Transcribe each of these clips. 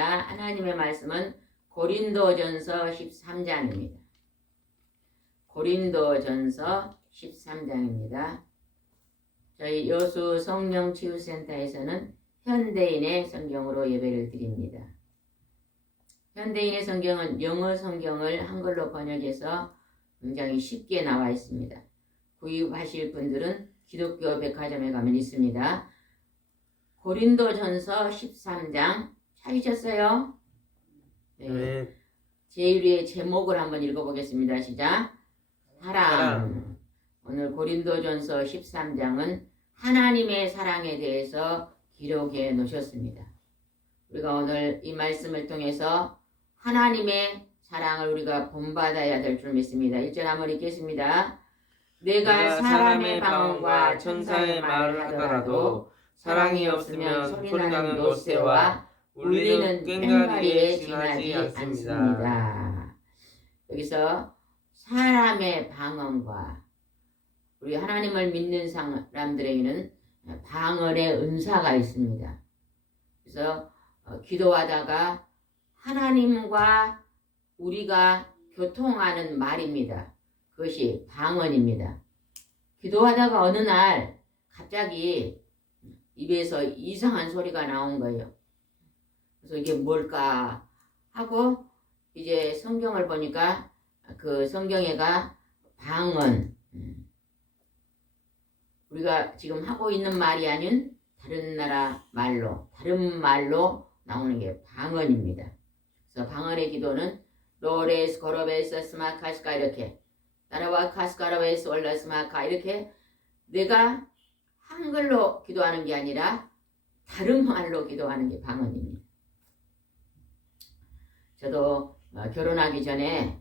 하겠습니다. 하나님의 말씀은 고린도전서 13장입니다. 고린도전서 13장입니다. 저희 여수 성령치유센터에서는 현대인의 성경으로 예배를 드립니다. 현대인의 성경은 영어 성경을 한글로 번역해서 굉장히 쉽게 나와 있습니다. 구입하실 분들은 기독교 백화점에 가면 있습니다. 고린도전서 13장 찾으셨어요? 네. 제1위의 제목을 한번 읽어보겠습니다. 시작. 사랑. 오늘 고린도전서 13장은 하나님의 사랑에 대해서 기록해 놓으셨습니다. 우리가 오늘 이 말씀을 통해서 하나님의 사랑을 우리가 본받아야 될 줄 믿습니다. 1절 한번 읽겠습니다. 내가 사람의 방언과 천사의 말을 하더라도 사랑이 없으면 소리나는 노새와 울리는 꽹과리에 지나지 않습니다. 여기서 사람의 방언과 우리 하나님을 믿는 사람들에게는 방언의 은사가 있습니다. 그래서 기도하다가 하나님과 우리가 교통하는 말입니다. 그것이 방언입니다. 기도하다가 어느 날 갑자기 입에서 이상한 소리가 나온 거예요. 그래서 이게 뭘까 하고 이제 성경을 보니까 그 성경에가 방언, 우리가 지금 하고 있는 말이 아닌 다른 나라 말로, 다른 말로 나오는 게 방언입니다. 그래서 방언의 기도는 로레스 거로베스 스마카스카 이렇게 나라와 카스카라베스 올라스마카 이렇게 내가 한글로 기도하는 게 아니라 다른 말로 기도하는 게 방언입니다. 저도 결혼하기 전에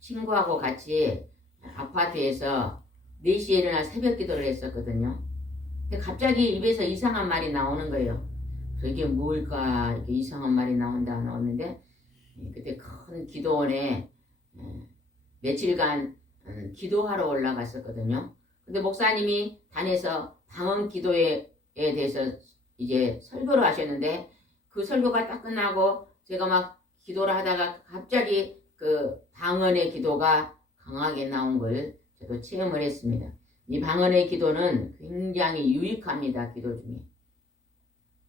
친구하고 같이 아파트에서 4시에 일어나 새벽 기도를 했었거든요. 근데 갑자기 입에서 이상한 말이 나오는 거예요. 그래서 이게 뭘까 이렇게 이상한 말이 나오는데 그때 큰 기도원에 며칠간 기도하러 올라갔었거든요. 근데 목사님이 단에서 방언 기도에 대해서 이제 설교를 하셨는데 그 설교가 딱 끝나고 제가 막 기도를 하다가 갑자기 그 방언의 기도가 강하게 나온 걸 저도 체험을 했습니다. 이 방언의 기도는 굉장히 유익합니다. 기도 중에.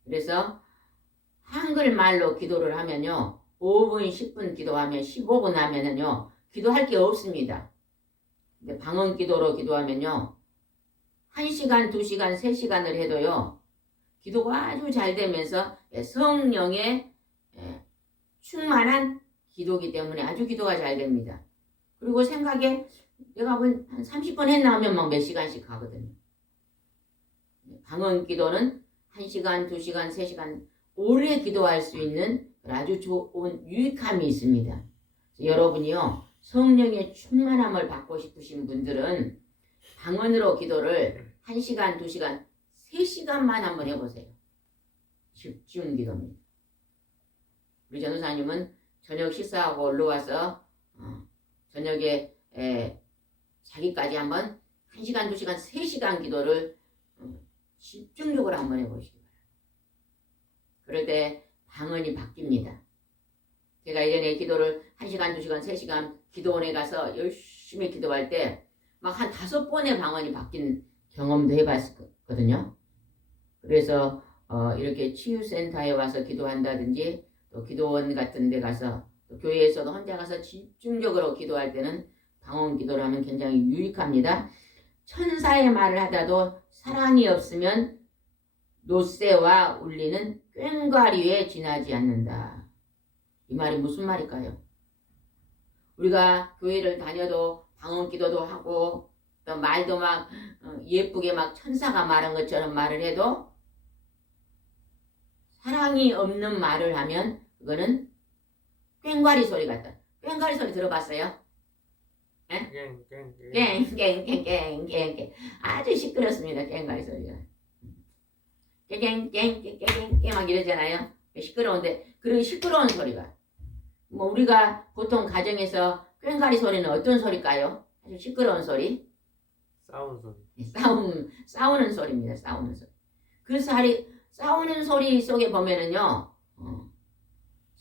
그래서 한글말로 기도를 하면요. 5분, 10분 기도하면 15분 하면은요. 기도할 게 없습니다. 근데 방언 기도로 기도하면요. 1시간, 2시간, 3시간을 해도요. 기도가 아주 잘 되면서 성령의 충만한 기도기 때문에 아주 기도가 잘 됩니다. 그리고 생각에 내가 한 30분 했나 하면 막 몇 시간씩 가거든요. 방언 기도는 1시간, 2시간, 3시간 오래 기도할 수 있는 아주 좋은 유익함이 있습니다. 여러분이요. 성령의 충만함을 받고 싶으신 분들은 방언으로 기도를 1시간, 2시간, 3시간만 한번 해보세요. 집중 기도입니다. 우리 전도사님은 저녁 식사하고 올라와서 저녁에 자기까지 한번 1시간, 2시간, 3시간 기도를 집중적으로 한번 해보시기 바랍니다. 그럴 때 방언이 바뀝니다. 제가 예전에 기도를 1시간, 2시간, 3시간 기도원에 가서 열심히 기도할 때 막 한 5번의 방언이 바뀐 경험도 해봤거든요. 그래서 이렇게 치유센터에 와서 기도한다든지 또 기도원 같은 데 가서 또 교회에서도 혼자 가서 집중적으로 기도할 때는 방언 기도를 하면 굉장히 유익합니다. 천사의 말을 하다도 사랑이 없으면 노새와 울리는 꽹과리에 지나지 않는다. 이 말이 무슨 말일까요? 우리가 교회를 다녀도 방언 기도도 하고 또 말도 막 예쁘게 막 천사가 말한 것처럼 말을 해도 사랑이 없는 말을 하면 그거는 꽹과리 소리 같다. 꽹과리 소리 들어봤어요? 깽깽깽깽깽깽 아주 시끄럽습니다. 꽹과리 소리가 깽깽깽깽깽 막 이러잖아요. 시끄러운데 그런 시끄러운 소리가 뭐 우리가 보통 가정에서 꽹과리 소리는 어떤 소리일까요? 아주 시끄러운 소리. 싸우는 소리. 싸우는 소리입니다. 싸우는 소리. 그 소리 싸우는 소리 속에 보면은요.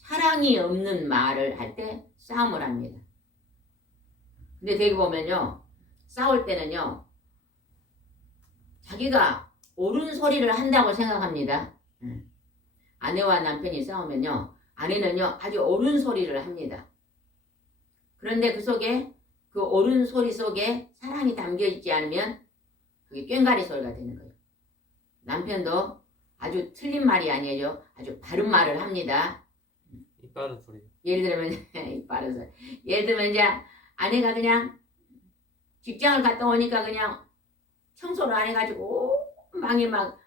사랑이 없는 말을 할 때 싸움을 합니다. 근데 되게 보면요, 싸울 때는요, 자기가 옳은 소리를 한다고 생각합니다. 아내와 남편이 싸우면요, 아내는요 아주 옳은 소리를 합니다. 그런데 그 속에, 그 옳은 소리 속에 사랑이 담겨 있지 않으면 그게 꽹과리 소리가 되는 거예요. 남편도 아주 틀린 말이 아니에요. 아주 바른 말을 합니다. 이 빠른 소리. 예를 들면 이 빠른 소리. 예를 들면 이제 아내가 그냥 직장을 갔다 오니까 그냥 청소를 안 해가지고 망이 막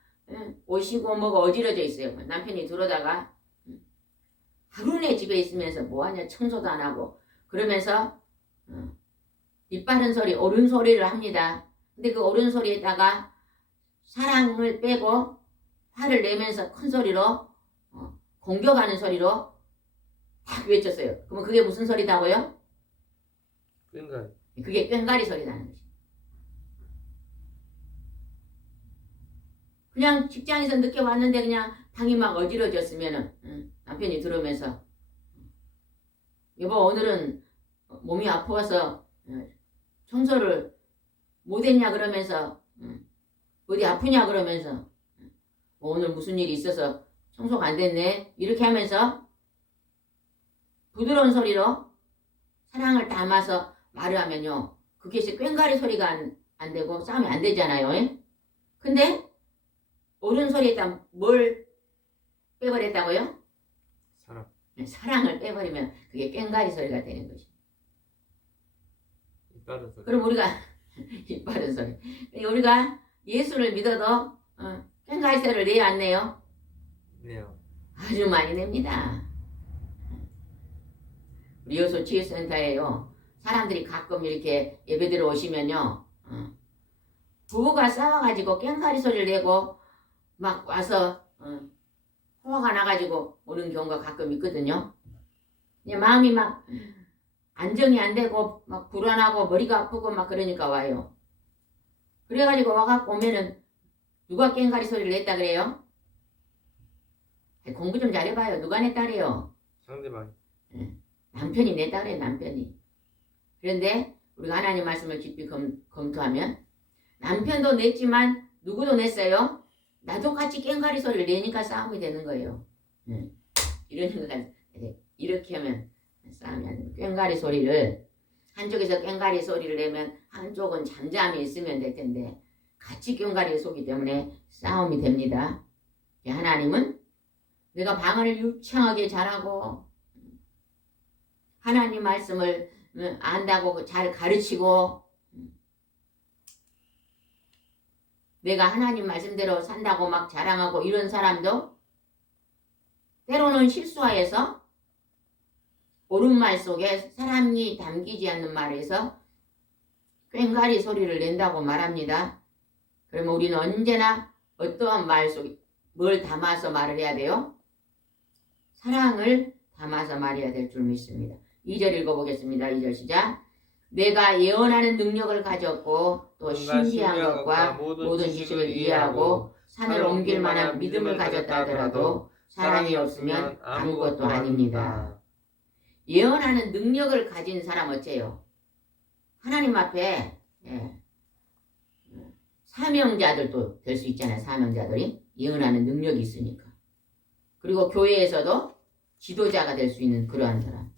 옷이고 뭐가 어지러져 있어요. 남편이 들어오다가 하루 내 집에 있으면서 뭐하냐, 청소도 안 하고 그러면서 입 바른 소리, 옳은 소리를 합니다. 근데 그 옳은 소리에다가 사랑을 빼고 화를 내면서 큰 소리로 공격하는 소리로 딱 외쳤어요. 그러면 그게 무슨 소리다고요? 꽹과리. 그게 꽹과리 소리라는 거지. 그냥 직장에서 늦게 왔는데 그냥 방이 막 어지러졌으면은 남편이 들어오면서 여보 오늘은 몸이 아파서 청소를 못했냐 그러면서 어디 아프냐 그러면서 오늘 무슨 일이 있어서 청소가 안 됐네 이렇게 하면서 부드러운 소리로 사랑을 담아서 말을 하면요 그게 꽹과리 소리가 안 되고 싸움이 안 되잖아요. 근데 옳은 소리에다 뭘 빼버렸다고요? 사랑. 사랑을 빼버리면 그게 꽹과리 소리가 되는 것이. 이 빠른 소리. 그럼 우리가 이 빠른 소리. 우리가 예수를 믿어도 꽹과리 소리를 내요 안 내요? 네요. 아주 많이 냅니다. 우리 여수 치유센터에요. 사람들이 가끔 이렇게 예배드려 오시면요. 부부가 싸워가지고 꽹과리 소리를 내고 막 와서 화가 나가지고 오는 경우가 가끔 있거든요. 그냥 마음이 막 안정이 안 되고 막 불안하고 머리가 아프고 막 그러니까 와요. 그래가지고 와갖고 오면은 누가 꽹과리 소리를 냈다 그래요? 공부 좀 잘해봐요. 누가 냈다 그래요? 상대방이. 남편이 냈다 그래요. 남편이. 그런데 우리가 하나님 말씀을 깊이 검토하면 남편도 냈지만 누구도 냈어요? 나도 같이 꽹과리 소리를 내니까 싸움이 되는 거예요. 이러는 거 이렇게 하면 싸움이 안 돼요. 꽹과리 소리를 한쪽에서 꽹과리 소리를 내면 한쪽은 잠잠히 있으면 될 텐데 같이 꽹과리에 속기 때문에 싸움이 됩니다. 하나님은 내가 방언을 유창하게 잘하고 하나님 말씀을 안다고 잘 가르치고 내가 하나님 말씀대로 산다고 막 자랑하고 이런 사람도 때로는 실수하여서 옳은 말 속에 사람이 담기지 않는 말에서 꽹과리 소리를 낸다고 말합니다. 그러면 우리는 언제나 어떠한 말 속에 뭘 담아서 말을 해야 돼요? 사랑을 담아서 말해야 될 줄 믿습니다. 2절 읽어보겠습니다. 2절 시작. 내가 예언하는 능력을 가졌고 또 신비한 것과 모든 지식을 이해하고 산을 옮길 만한 믿음을 가졌다 하더라도 사랑이 없으면 아무것도 아닙니다. 예언하는 능력을 가진 사람 어째요? 하나님 앞에 사명자들도 될 수 있잖아요. 사명자들이 예언하는 능력이 있으니까. 그리고 교회에서도 지도자가 될 수 있는 그러한 사람.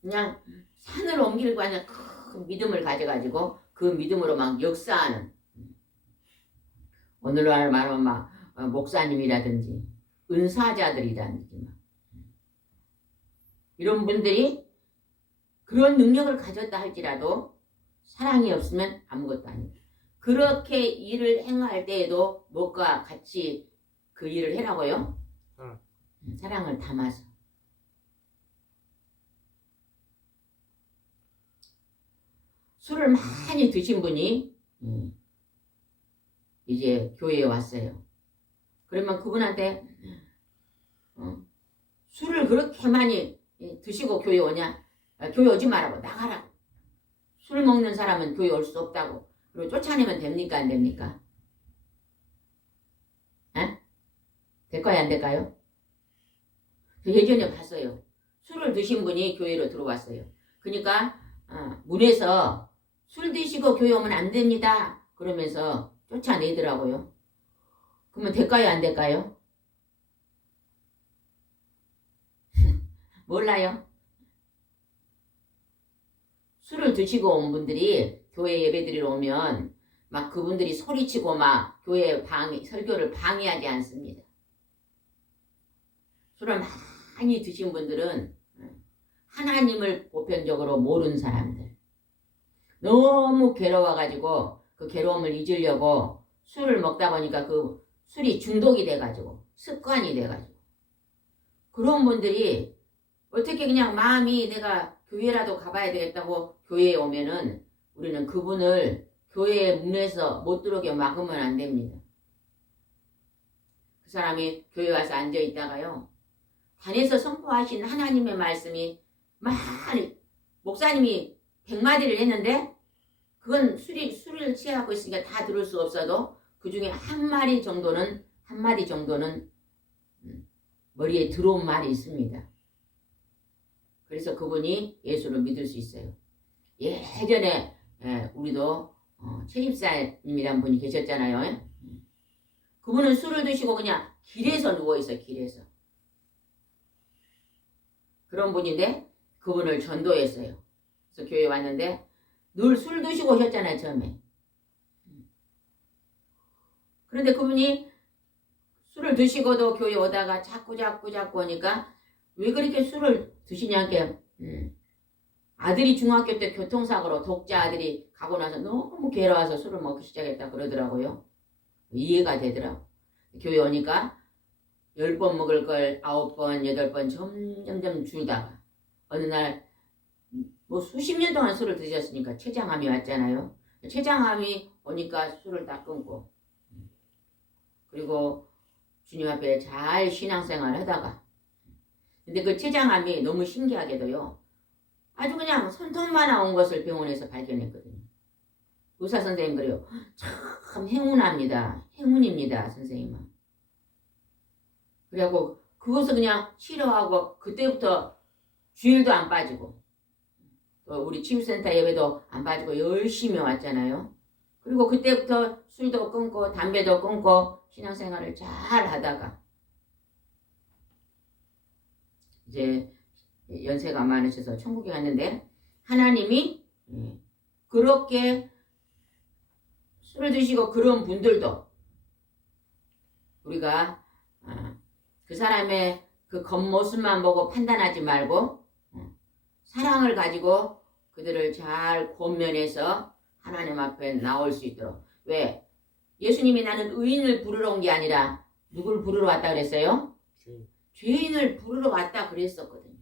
그냥 산을 옮길 만한 큰 믿음을 가져가지고 그 믿음으로 막 역사하는, 오늘로 말하면 막 목사님이라든지 은사자들이라든지 막 이런 분들이 그런 능력을 가졌다 할지라도 사랑이 없으면 아무것도 아닙니다. 그렇게 일을 행할 때에도 뭐가 같이 그 일을 해라고요? 사랑을 담아서. 술을 많이 드신 분이 이제 교회에 왔어요. 그러면 그분한테 술을 그렇게 많이 드시고 교회 오냐? 교회 오지 말라고, 나가라고. 술 먹는 사람은 교회 올 수 없다고. 그리고 쫓아내면 됩니까 안 됩니까? 될까요 안 될까요? 저 예전에 봤어요. 술을 드신 분이 교회로 들어왔어요. 그러니까 문에서 술 드시고 교회 오면 안 됩니다. 그러면서 쫓아내더라고요. 그러면 될까요? 안 될까요? 몰라요. 술을 드시고 온 분들이 교회 예배드리러 오면 막 그분들이 소리치고 막 교회 설교를 방해하지 않습니다. 술을 많이 드신 분들은 하나님을 보편적으로 모르는 사람들. 너무 괴로워가지고 그 괴로움을 잊으려고 술을 먹다 보니까 그 술이 중독이 돼가지고 습관이 돼가지고 그런 분들이 어떻게 그냥 마음이 내가 교회라도 가봐야 되겠다고 교회에 오면은 우리는 그분을 교회 문에서 못 들어오게 막으면 안 됩니다. 그 사람이 교회 와서 앉아 있다가요. 단에서 선포하신 하나님의 말씀이 많이 목사님이 100마디를 했는데 그건 술을 취하고 있으니까 다 들을 수 없어도 그 중에 한 마디 정도는 머리에 들어온 말이 있습니다. 그래서 그분이 예수를 믿을 수 있어요. 예전에 우리도 최집사님이란 분이 계셨잖아요. 그분은 술을 드시고 그냥 길에서 누워있어요. 길에서. 그런 분인데 그분을 전도했어요. 그래서 교회에 왔는데 늘 술 드시고 오셨잖아요. 처음에. 그런데 그분이 술을 드시고도 교회 오다가 자꾸 오니까 왜 그렇게 술을 드시냐게 아들이 중학교 때 교통사고로 독자 아들이 가고 나서 너무 괴로워서 술을 먹기 시작했다 그러더라고요. 이해가 되더라고. 교회 오니까 10번 먹을 걸 9번, 8번 점점 줄다가 어느 날 뭐 수십 년 동안 술을 드셨으니까 췌장암이 왔잖아요. 췌장암이 오니까 술을 다 끊고 그리고 주님 앞에 잘 신앙생활 하다가 근데 그 췌장암이 너무 신기하게도요. 아주 그냥 손톱만 나온 것을 병원에서 발견했거든요. 의사 선생님 그래요. 참 행운입니다. 선생님은. 그래갖고 그것을 그냥 치료하고 그때부터 주일도 안 빠지고 또 우리 치유센터 예배도 안 빠지고 열심히 왔잖아요. 그리고 그때부터 술도 끊고 담배도 끊고 신앙생활을 잘 하다가 이제 연세가 많으셔서 천국에 갔는데 하나님이 그렇게 술을 드시고 그런 분들도 우리가 그 사람의 그 겉모습만 보고 판단하지 말고 사랑을 가지고 그들을 잘 권면해서 하나님 앞에 나올 수 있도록. 왜? 예수님이 나는 의인을 부르러 온 게 아니라 누굴 부르러 왔다 그랬어요? 죄인을 부르러 왔다 그랬었거든요.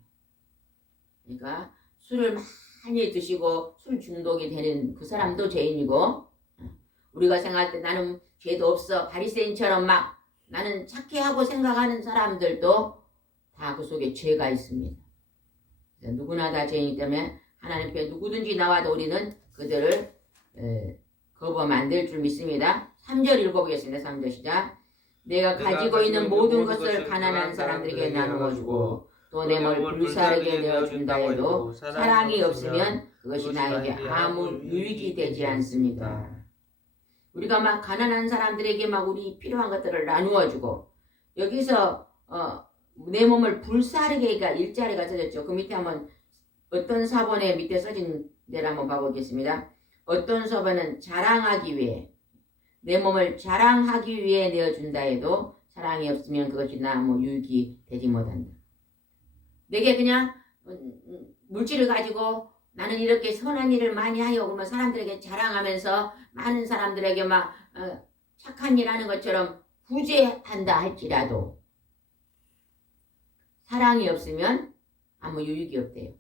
그러니까 술을 많이 드시고 술 중독이 되는 그 사람도 죄인이고 우리가 생각할 때 나는 죄도 없어 바리새인처럼 막 나는 착해 하고 생각하는 사람들도 다 그 속에 죄가 있습니다. 누구나 다 죄인이기 때문에 하나님 앞에 누구든지 나와도 우리는 그들을 거부하면 안 될 줄 믿습니다. 3절 읽어보겠습니다. 3절 시작. 내가 가지고 있는 모든 것을 가난한 사람들에게 나누어주고 또 내 몸을 불사르게 내어준다 해도 사랑이 없으면 그것이 나에게 아무 유익이 되지 않습니다. 우리가 막 가난한 사람들에게 막 우리 필요한 것들을 나누어주고 여기서 내 몸을 불사르게가 일자리가 써졌죠. 그 밑에 한번 어떤 사본의 밑에 써진 데를 한번 봐보겠습니다. 어떤 사본은 자랑하기 위해 내 몸을 자랑하기 위해 내어준다 해도 사랑이 없으면 그것이 아무 유익이 되지 못한다. 내게 그냥 물질을 가지고 나는 이렇게 선한 일을 많이 하여 그러면 사람들에게 자랑하면서 많은 사람들에게 막 착한 일 하는 것처럼 구제한다 할지라도 사랑이 없으면 아무 유익이 없대요.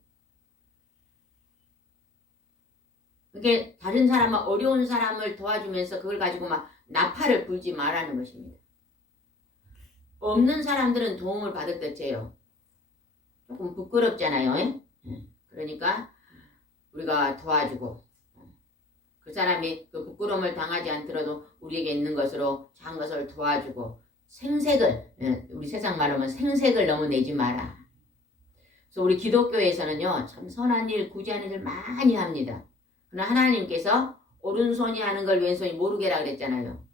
그게 다른 사람은 어려운 사람을 도와주면서 그걸 가지고 막 나팔을 불지 말라는 것입니다. 없는 사람들은 도움을 받을 때째요. 조금 부끄럽잖아요. 그러니까 우리가 도와주고 그 사람이 그 부끄러움을 당하지 않더라도 우리에게 있는 것으로 작은 것을 도와주고 생색을 우리 세상 말로 하면 생색을 너무 내지 마라. 그래서 우리 기독교에서는요, 참 선한 일, 구제하는 일 많이 합니다. 그러나 하나님께서 오른손이 하는 걸 왼손이 모르게 하라 그랬잖아요.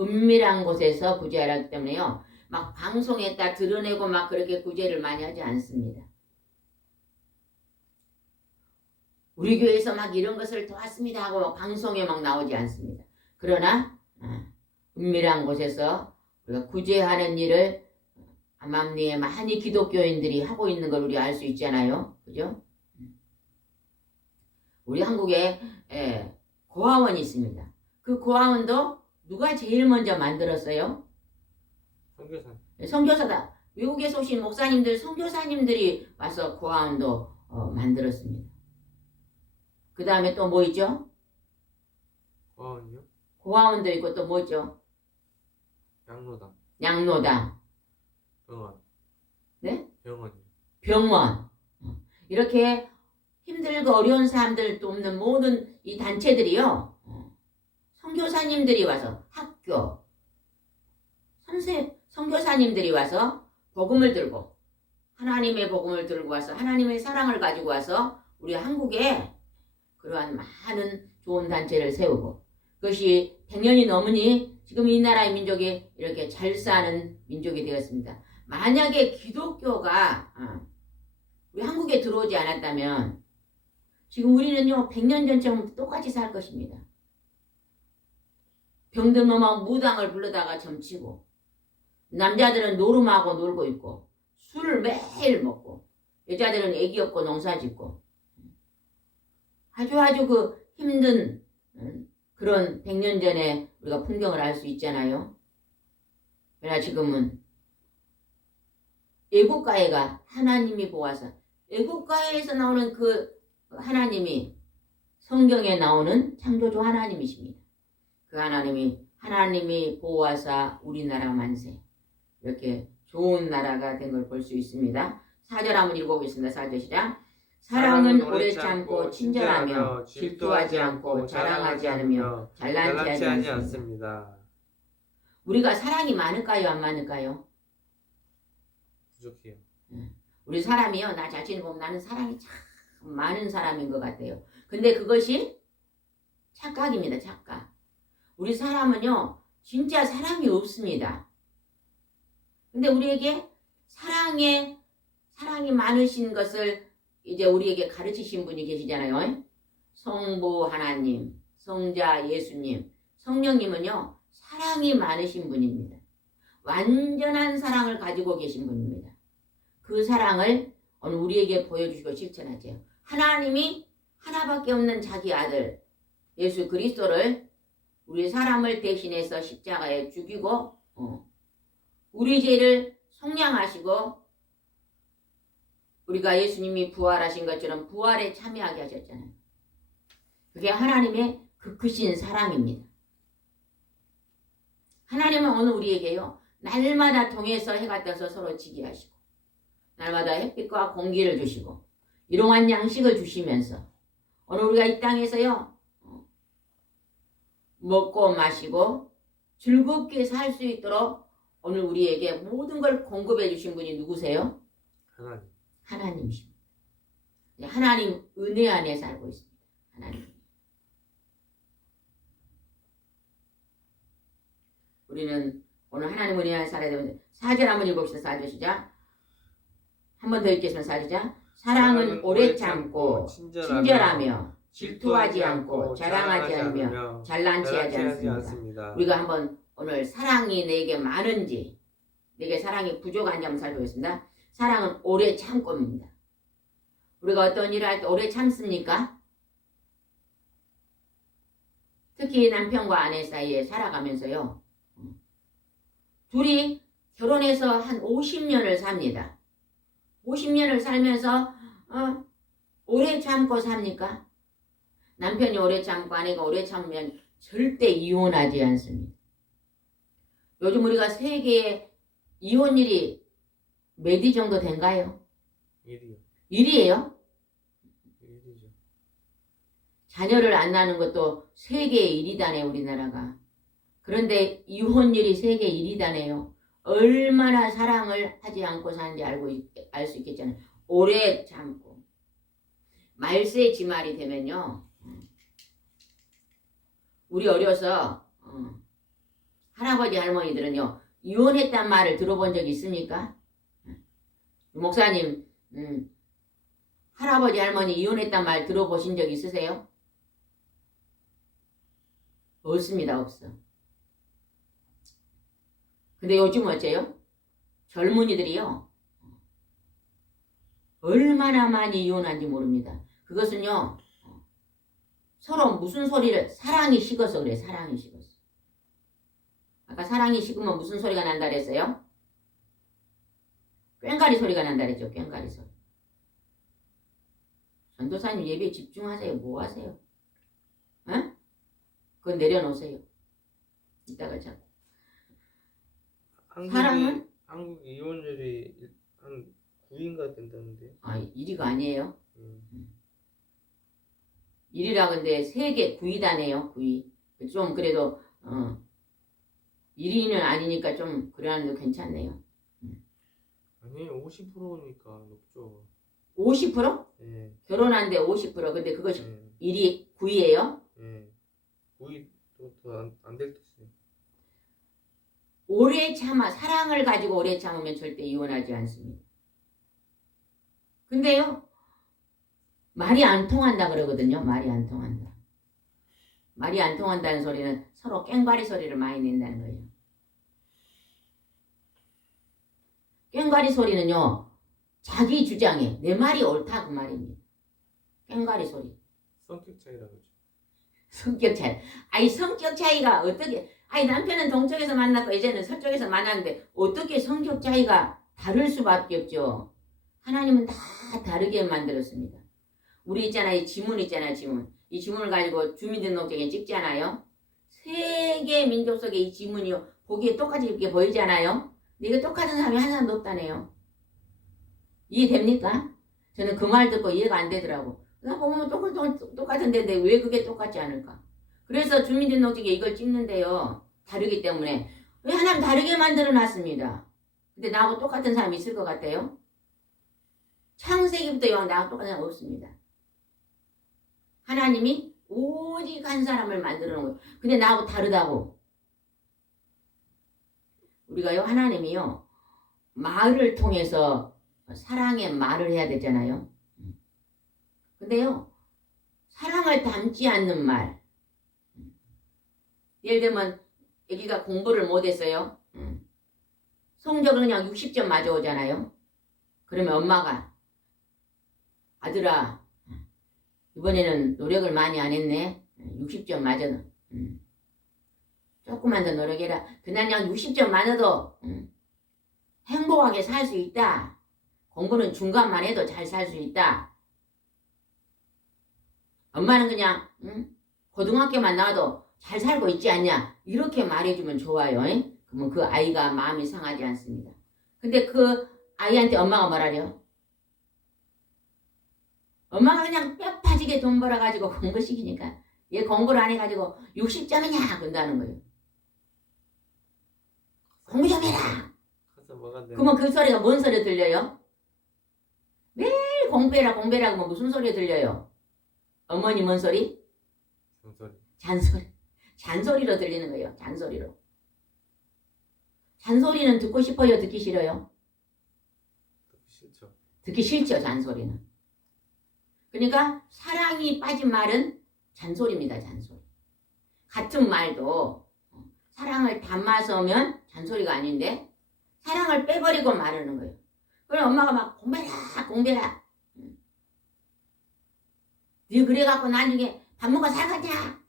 은밀한 곳에서 구제하라 했기 때문에요. 막 방송에다 드러내고 막 그렇게 구제를 많이 하지 않습니다. 우리 교회에서 막 이런 것을 도왔습니다 하고 방송에 막 나오지 않습니다. 그러나 은밀한 곳에서 우리가 구제하는 일을 암암리에 많이 기독교인들이 하고 있는 걸 우리 알 수 있잖아요. 그죠? 우리 한국에 고아원이 있습니다. 그 고아원도 누가 제일 먼저 만들었어요? 선교사. 선교사다. 외국에서 오신 목사님들, 선교사님들이 와서 고아원도 만들었습니다. 그 다음에 또 뭐 있죠? 고아원이요? 고아원도 있고 또 뭐 있죠? 양로당. 양로당. 병원. 네? 병원이요. 병원. 이렇게 힘들고 어려운 사람들 돕는 모든 이 단체들이요. 선교사님들이 와서 학교, 선교사님들이 와서 복음을 들고 하나님의 복음을 들고 와서 하나님의 사랑을 가지고 와서 우리 한국에 그러한 많은 좋은 단체를 세우고 그것이 100년이 넘으니 지금 이 나라의 민족이 이렇게 잘 사는 민족이 되었습니다. 만약에 기독교가 우리 한국에 들어오지 않았다면 지금 우리는요 100년 전처럼 똑같이 살 것입니다. 병들면 막 무당을 불러다가 점치고 남자들은 노름하고 놀고 있고 술을 매일 먹고 여자들은 애기 없고 농사 짓고 아주 그 힘든 그런 100년 전에 우리가 풍경을 알 수 있잖아요. 그러나 지금은 애국가해가 하나님이 보아서 애국가해에서 나오는 그 하나님이 성경에 나오는 창조주 하나님이십니다. 그 하나님이 보아사 우리나라 만세 이렇게 좋은 나라가 된 걸 볼 수 있습니다. 4절 한번 읽어보겠습니다. 4절 시작. 사랑은 오래 참고 친절하며 질투하지 않고 자랑하지 않으며 잘난 체 하지 않습니다. 우리가 사랑이 많을까요? 안 많을까요? 부족해요. 우리 사람이요. 나 자신을 보면 나는 사랑이 참 많은 사람인 것 같아요. 근데 그것이 착각입니다. 착각. 우리 사람은요. 진짜 사랑이 없습니다. 근데 우리에게 사랑이 많으신 것을 이제 우리에게 가르치신 분이 계시잖아요. 성부 하나님, 성자 예수님, 성령님은요. 사랑이 많으신 분입니다. 완전한 사랑을 가지고 계신 분입니다. 그 사랑을 오늘 우리에게 보여주시고 실천하세요. 하나님이 하나밖에 없는 자기 아들 예수 그리스도를 우리 사람을 대신해서 십자가에 죽이고 우리 죄를 속량하시고 우리가 예수님이 부활하신 것처럼 부활에 참여하게 하셨잖아요. 그게 하나님의 그 크신 사랑입니다. 하나님은 오늘 우리에게요. 날마다 동해서 해가 떠서 서로 지게 하시고 날마다 햇빛과 공기를 주시고 일용할 양식을 주시면서 오늘 우리가 이 땅에서요. 먹고 마시고 즐겁게 살 수 있도록 오늘 우리에게 모든 걸 공급해 주신 분이 누구세요? 하나님. 하나님이십니다. 하나님 은혜 안에 살고 있습니다. 하나님. 우리는 오늘 하나님 은혜 안에 살아야 되는데 4절 한번 읽읍시다. 4절 시작. 한 번 더 읽겠습니다. 4절 시작. 사랑은 오래 참고 친절하며 질투하지 않고 자랑하지 않으며 잘난 체하지 않습니다. 우리가 한번 오늘 사랑이 내게 많은지 내게 사랑이 부족한지 한번 살펴보겠습니다. 사랑은 오래 참고입니다. 우리가 어떤 일을 할 때 오래 참습니까? 특히 남편과 아내 사이에 살아가면서요. 둘이 결혼해서 한 50년을 삽니다. 50년을 살면서 오래 참고 삽니까? 남편이 오래 참고 아내가 오래 참으면 절대 이혼하지 않습니다. 요즘 우리가 세계의 이혼율이 몇 위 정도 된가요? 1위요. 1위예요? 1위죠. 자녀를 안 낳는 것도 세계 1위다네 우리나라가. 그런데 이혼율이 세계 1위다네요. 얼마나 사랑을 하지 않고 사는지 알 수 있겠잖아요. 오래 참고 말세 지말이 되면요. 우리 어려서 할아버지 할머니들은요. 이혼했단 말을 들어본 적 있습니까? 목사님 할아버지 할머니 이혼했단 말 들어보신 적 있으세요? 없습니다. 없어. 근데 요즘 어째요? 젊은이들이요. 얼마나 많이 이혼한지 모릅니다. 그것은요. 서로 무슨 소리를 사랑이 식어서 그래. 사랑이 식어서. 아까 사랑이 식으면 무슨 소리가 난다 그랬어요? 꽹가리 소리가 난다 그랬죠. 꽹가리 소리. 전도사님 예배에 집중하세요. 뭐 하세요? 어? 그건 내려놓으세요. 이따가 자꾸. 사랑은? 한국 이혼율이 한 9인가 된다는데요. 아, 1위가 아니에요. 1위라 근데 세계 9위다네요. 9위. 좀 그래도 1위는 아니니까 좀 그래도 괜찮네요. 아니 50%니까 높죠. 50%? 예. 결혼한데 50%. 근데 그것이 예. 1위 9위예요? 예. 9위도 더 안 될 듯이. 오래 참아 사랑을 가지고 오래 참으면 절대 이혼하지 않습니다. 근데요. 말이 안 통한다 그러거든요. 말이 안 통한다. 말이 안 통한다는 소리는 서로 꽹과리 소리를 많이 낸다는 거예요. 꽹과리 소리는요. 자기 주장에 내 말이 옳다 그 말입니다. 꽹과리 소리. 성격 차이라고 그러죠. 성격 차이. 아니 성격 차이가 어떻게 아니 남편은 동쪽에서 만났고 이제는 서쪽에서 만났는데 어떻게 성격 차이가 다를 수밖에 없죠. 하나님은 다 다르게 만들었습니다. 우리 있잖아요. 이 지문 있잖아요. 지문. 이 지문을 가지고 주민등록증에 찍잖아요. 세계 민족 속에 이 지문이요. 보기에 똑같이 이렇게 보이잖아요. 근데 이거 똑같은 사람이 한 사람도 없다네요. 이해됩니까? 저는 그 말 듣고 이해가 안 되더라고. 나 보면 똑같은 데인데 왜 그게 똑같지 않을까? 그래서 주민등록증에 이걸 찍는데요. 다르기 때문에 왜 하나님 다르게 만들어 놨습니다. 근데 나하고 똑같은 사람이 있을 것 같아요? 창세기부터 나하고 똑같은 사람 없습니다. 하나님이 오직 한 사람을 만들어 놓은 거예요. 근데 나하고 다르다고. 우리가요 하나님이요 말을 통해서 사랑의 말을 해야 되잖아요. 근데요 사랑을 담지 않는 말. 예를 들면 애기가 공부를 못했어요. 성적을 그냥 60점 맞아 오잖아요. 그러면 엄마가 아들아 이번에는 노력을 많이 안 했네. 60점 맞아. 조금만 더 노력해라. 그냥 60점 맞아도 행복하게 살 수 있다. 공부는 중간만 해도 잘 살 수 있다. 엄마는 그냥 고등학교만 나와도 잘 살고 있지 않냐. 이렇게 말해주면 좋아요. 그러면 그 아이가 마음이 상하지 않습니다. 근데 그 아이한테 엄마가 뭐라래요? 엄마가 그냥 뼈 빠지게 돈 벌어가지고 공부시키니까 얘 공부를 안 해가지고 60점이냐 그런다는 거예요. 공부 좀 해라. 그러면 그 소리가 뭔 소리 들려요? 매일 공부해라 공부해라 그러면 무슨 소리 들려요? 어머니 뭔 소리? 잔소리. 잔소리. 잔소리로 들리는 거예요. 잔소리로. 잔소리는 듣고 싶어요? 듣기 싫어요? 듣기 싫죠. 듣기 싫죠. 잔소리는. 그러니까 사랑이 빠진 말은 잔소리입니다. 잔소리. 같은 말도 사랑을 담아서면 잔소리가 아닌데 사랑을 빼버리고 말하는 거예요. 그럼 엄마가 막 공부해라 공부해라. 네 그래갖고 나중에 밥 먹고 살겠냐.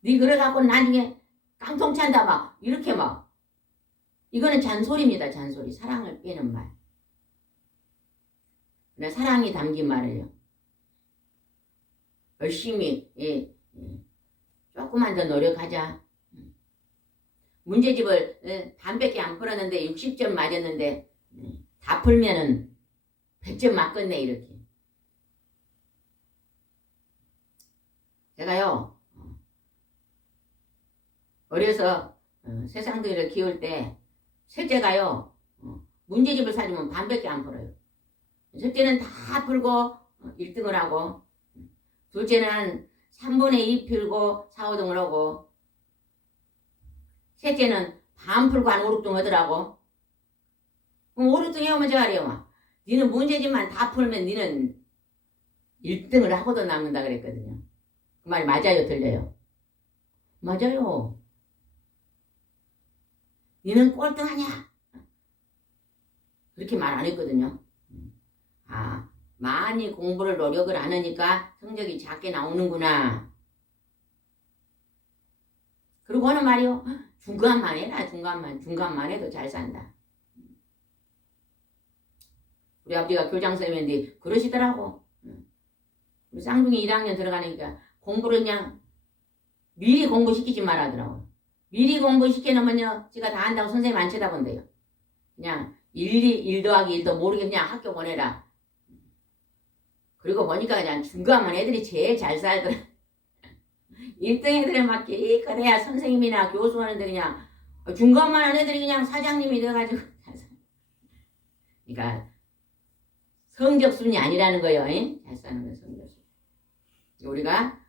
네 그래갖고 나중에 깡통 찬다 막 이렇게 막. 이거는 잔소리입니다. 잔소리. 사랑을 빼는 말. 사랑이 담긴 말을요. 열심히 조금만 더 노력하자. 문제집을 반밖에 안 풀었는데 60점 맞았는데 다 풀면은 100점 맞겠네 이렇게. 제가요 어려서 세상들을 키울 때 셋째가요. 문제집을 사주면 반밖에 안 풀어요. 첫째는 다 풀고 1등을 하고 둘째는 3분의 2 풀고 4, 5등을 하고 셋째는 반 풀고 한 5, 6등 하더라고. 그럼 5, 6등 해오면 제가 그래요. 니는 문제집만 다 풀면 니는 1등을 하고도 남는다 그랬거든요. 그 말이 맞아요, 틀려요? 맞아요. 니는 꼴등하냐? 그렇게 말 안 했거든요. 많이 공부를 노력을 안 하니까 성적이 작게 나오는구나. 그리고 하는 말이요. 중간만 해라. 중간만 해도 잘 산다. 우리 아버지가 교장선생님인데 그러시더라고. 우리 쌍둥이 1학년 들어가니까 공부를 그냥 미리 공부시키지 말하더라고. 미리 공부시켜놓으면요. 지가 다 한다고 선생님 안 쳐다본대요. 그냥 1 더하기 1도 모르게 그냥 학교 보내라. 그리고 보니까 그냥 중간만 애들이 제일 잘 살더라. 1등 애들은 막 그래야 선생님이나 교수 하는데 그냥 중간만 한 애들이 그냥 사장님이 돼가지고 잘 살. 그러니까 성적순이 아니라는 거예요. 잘 사는 건 성적순. 우리가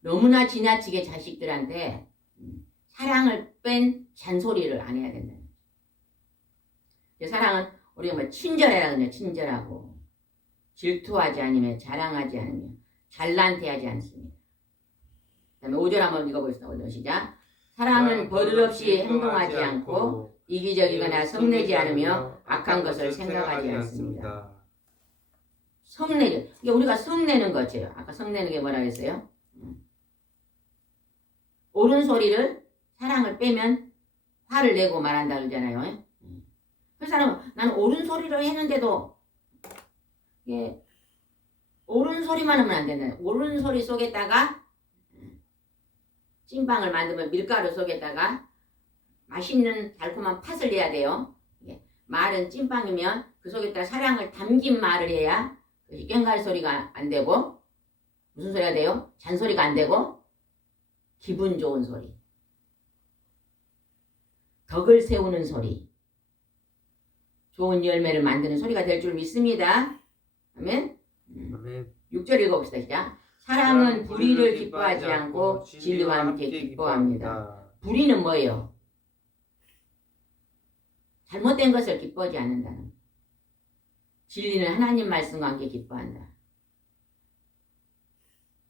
너무나 지나치게 자식들한테 사랑을 뺀 잔소리를 안 해야 된다. 사랑은 우리가 뭐 친절해라 그러냐. 친절하고 질투하지 않으며 자랑하지 않으며 잘난태하지 않습니다. 그 다음에 5절 한번 읽어보겠습니다. 5절 시작. 사랑은 버릇없이 행동하지 않고 이기적이거나 성내지 않으며 악한 것을 생각하지 않습니다. 성내죠. 이게 우리가 성내는 거죠. 아까 성내는 게 뭐라 했어요? 옳은 소리를 사랑을 빼면 화를 내고 말한다 그러잖아요. 그 사람은 나는 옳은 소리를 했는데도 옳은 소리만 하면 안 된다. 옳은 소리 속에다가 찐빵을 만들면 밀가루 속에다가 맛있는 달콤한 팥을 내야 돼요. 말은 찐빵이면 그 속에다 사랑을 담긴 말을 해야 꽹갈 소리가 안 되고 무슨 소리가 돼요? 잔소리가 안 되고 기분 좋은 소리. 덕을 세우는 소리. 좋은 열매를 만드는 소리가 될 줄 믿습니다. 아멘. 6절 읽어봅시다. 시작. 사랑은 불의를 기뻐하지 않고 진리와 함께 기뻐합니다. 불의는 뭐예요? 잘못된 것을 기뻐하지 않는다는. 진리는 하나님 말씀과 함께 기뻐한다.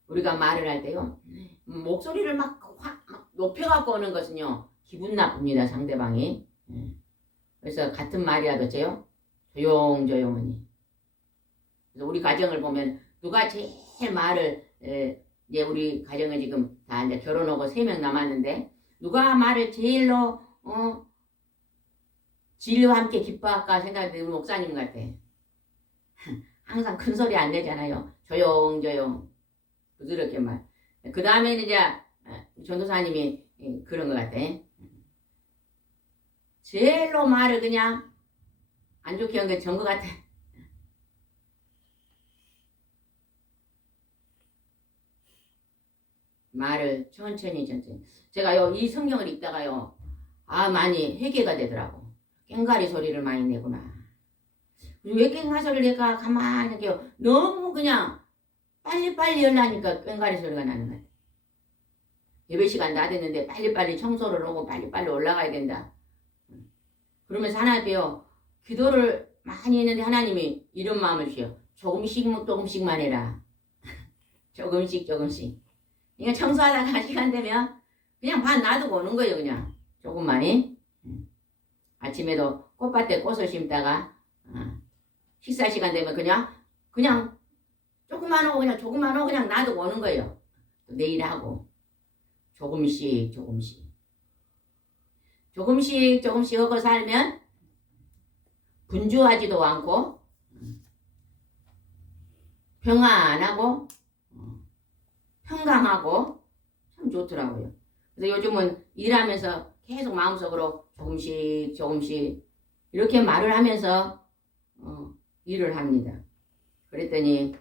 우리가 말을 할 때요. 목소리를 막 높여갖고 오는 것은요. 기분 나쁩니다. 상대방이. 그래서 같은 말이라도 째요. 조용조용하니. 그래서 우리 가정을 보면 누가 제일 말을 이제 우리 가정은 지금 다 이제 결혼하고 3명 남았는데 누가 말을 제일로 진리와 함께 기뻐할까 생각하는데 우리 목사님 같아. 항상 큰 소리 안 내잖아요. 조용조용 부드럽게 말. 그 다음에는 이제 전도사님이 그런 것 같아. 제일로 말을 그냥 안 좋게 한 게 전 것 같아. 말을 천천히. 제가요 이 성경을 읽다가요 많이 회개가 되더라고. 꽹가리 소리를 많이 내구나. 왜 꽹가리 소리를 내가 가만히 이렇게 너무 그냥 빨리빨리 하려니까 꽹가리 소리가 나는 거야. 예배 시간 다 됐는데 빨리빨리 청소를 하고 빨리빨리 올라가야 된다. 그러면서 하나님께요 기도를 많이 했는데 하나님이 이런 마음을 주셔. 조금씩만 해라. 조금씩. 그러니까 청소하다가 시간 되면 그냥 반 놔두고 오는 거예요. 그냥 조금만이. 아침에도 꽃밭에 꽃을 심다가 식사 시간 되면 그냥 조금만 하고 그냥 놔두고 오는 거예요. 내일 하고 조금씩 하고 살면 분주하지도 않고 평안하고 평강하고 참 좋더라고요. 그래서 요즘은 일하면서 계속 마음속으로 조금씩 이렇게 말을 하면서 일을 합니다. 그랬더니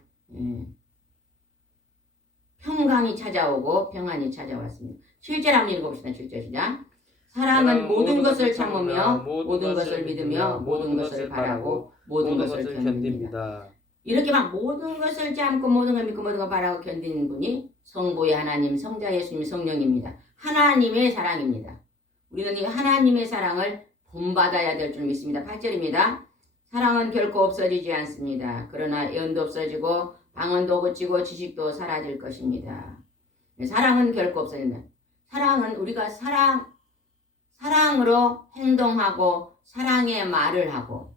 평강이 찾아오고 평안이 찾아왔습니다. 7절 한번 읽어봅시다. 7절 시작. 사랑은 모든 것을 참으며 모든 것을 믿으며 모든 것을 바라고 모든 것을 견딥니다. 이렇게 막 모든 것을 참고 모든 걸 믿고 모든 걸 바라고 견디는 분이 성부의 하나님, 성자 예수님, 성령입니다. 하나님의 사랑입니다. 우리는 이 하나님의 사랑을 본받아야 될 줄 믿습니다. 8절입니다. 사랑은 결코 없어지지 않습니다. 그러나 애언도 없어지고 방언도 고치고 지식도 사라질 것입니다. 사랑은 결코 없어진다. 사랑은 우리가 사랑으로 행동하고 사랑의 말을 하고,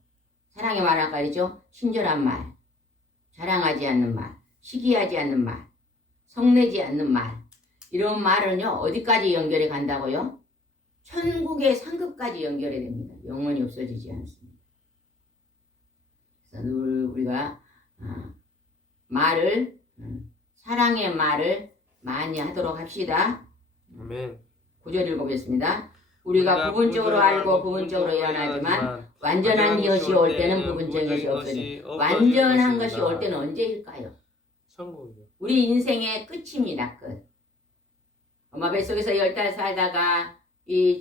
사랑의 말 아까 그랬죠? 친절한 말, 자랑하지 않는 말, 시기하지 않는 말, 성내지 않는 말, 이런 말은요 어디까지 연결해 간다고요? 천국의 상급까지 연결해 됩니다. 영원히 없어지지 않습니다. 그래서 늘 우리가 말을, 사랑의 말을 많이 하도록 합시다. 아멘. 9절 읽어보겠습니다. 우리가 부분적으로 알고 부분적으로 일어나지만 완전한 것이 올 때는 부분적인 것이 없어져. 완전한 것이 올 때는 언제일까요? 천국이요. 우리 인생의 끝입니다. 끝. 엄마 뱃속에서 10달 살다가 이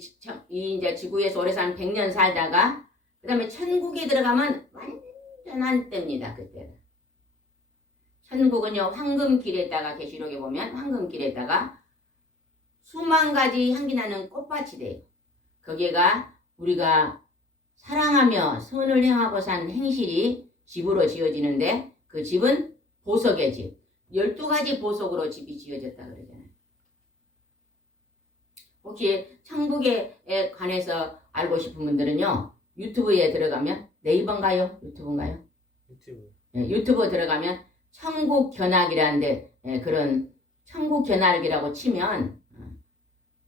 이제 지구에서 오래 사는 100년 살다가 그다음에 천국에 들어가면 완전한 때입니다. 그때는. 천국은요 황금길에다가 계시록에 보면 황금길에다가 수만 가지 향기 나는 꽃밭이 돼요. 거기가 우리가 사랑하며 선을 행하고 산 행실이 집으로 지어지는데 그 집은 보석의 집. 12가지 보석으로 집이 지어졌다 그러잖아요. 혹시 천국에 관해서 알고 싶은 분들은요. 유튜브에 들어가면 네이버인가요? 유튜브인가요? 유튜브. 네, 유튜브 들어가면 천국 견학이라는데 그런 천국 견학이라고 치면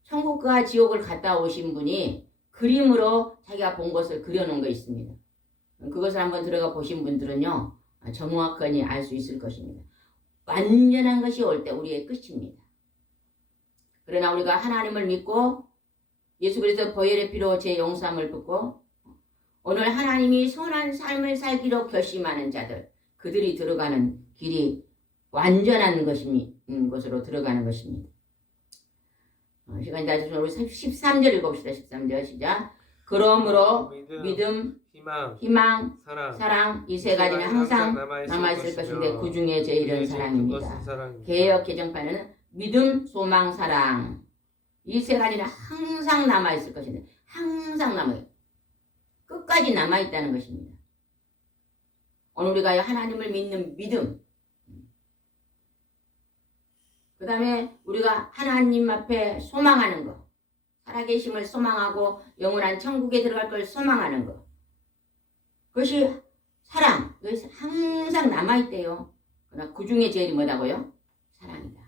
천국과 지옥을 갔다 오신 분이 그림으로 자기가 본 것을 그려놓은 거 있습니다. 그것을 한번 들어가 보신 분들은요. 정확하게 알 수 있을 것입니다. 완전한 것이 올 때 우리의 끝입니다. 그러나 우리가 하나님을 믿고 예수 그리스도 보혈의 피로 제 용서함을 받고 오늘 하나님이 선한 삶을 살기로 결심하는 자들 그들이 들어가는 길이 완전한 것으로 들어가는 것입니다. 시간이 다 됐으면 우리 13절 읽어봅시다. 13절 시작. 그러므로 믿음, 희망, 사랑 이 세 가지는 항상 남아있을 것인데 그 중에 제일은 사랑입니다. 개역 개정판에는 믿음, 소망, 사랑 이 세 가지는 항상 남아있을 것인데 항상 남아있어요. 끝까지 남아있다는 것입니다. 오늘 우리가 하나님을 믿는 믿음 그 다음에 우리가 하나님 앞에 소망하는 것 살아계심을 소망하고 영원한 천국에 들어갈 걸 소망하는 것 그것이 사랑 그것이 항상 남아있대요. 그러나 그 중에 제일이 뭐라고요? 사랑이다.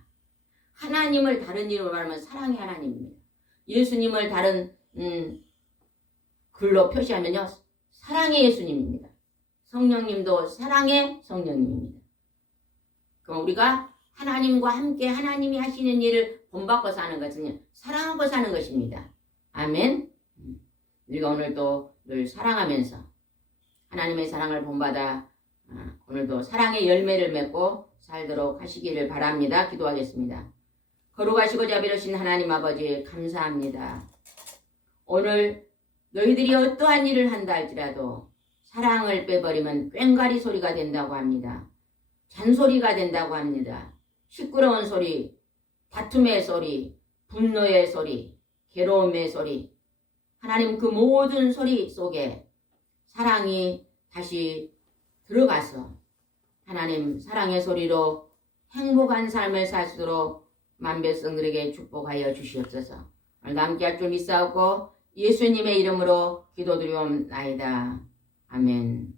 하나님을 다른 이름으로 말하면 사랑의 하나님입니다. 예수님을 다른 글로 표시하면요 사랑의 예수님입니다. 성령님도 사랑의 성령님입니다. 그럼 우리가 하나님과 함께 하나님이 하시는 일을 본받고 사는 것은 사랑하고 사는 것입니다. 아멘. 우리가 오늘도 늘 사랑하면서 하나님의 사랑을 본받아 오늘도 사랑의 열매를 맺고 살도록 하시기를 바랍니다. 기도하겠습니다. 거룩하시고 자비로우신 하나님 아버지 감사합니다. 오늘 너희들이 어떠한 일을 한다 할지라도 사랑을 빼버리면 꽹과리 소리가 된다고 합니다. 잔소리가 된다고 합니다. 시끄러운 소리, 다툼의 소리, 분노의 소리, 괴로움의 소리 하나님 그 모든 소리 속에 사랑이 다시 들어가서 하나님 사랑의 소리로 행복한 삶을 사시도록 만백성들에게 축복하여 주시옵소서. 오늘도 함께할 줄 믿사옵고 예수님의 이름으로 기도드리옵나이다. 아멘.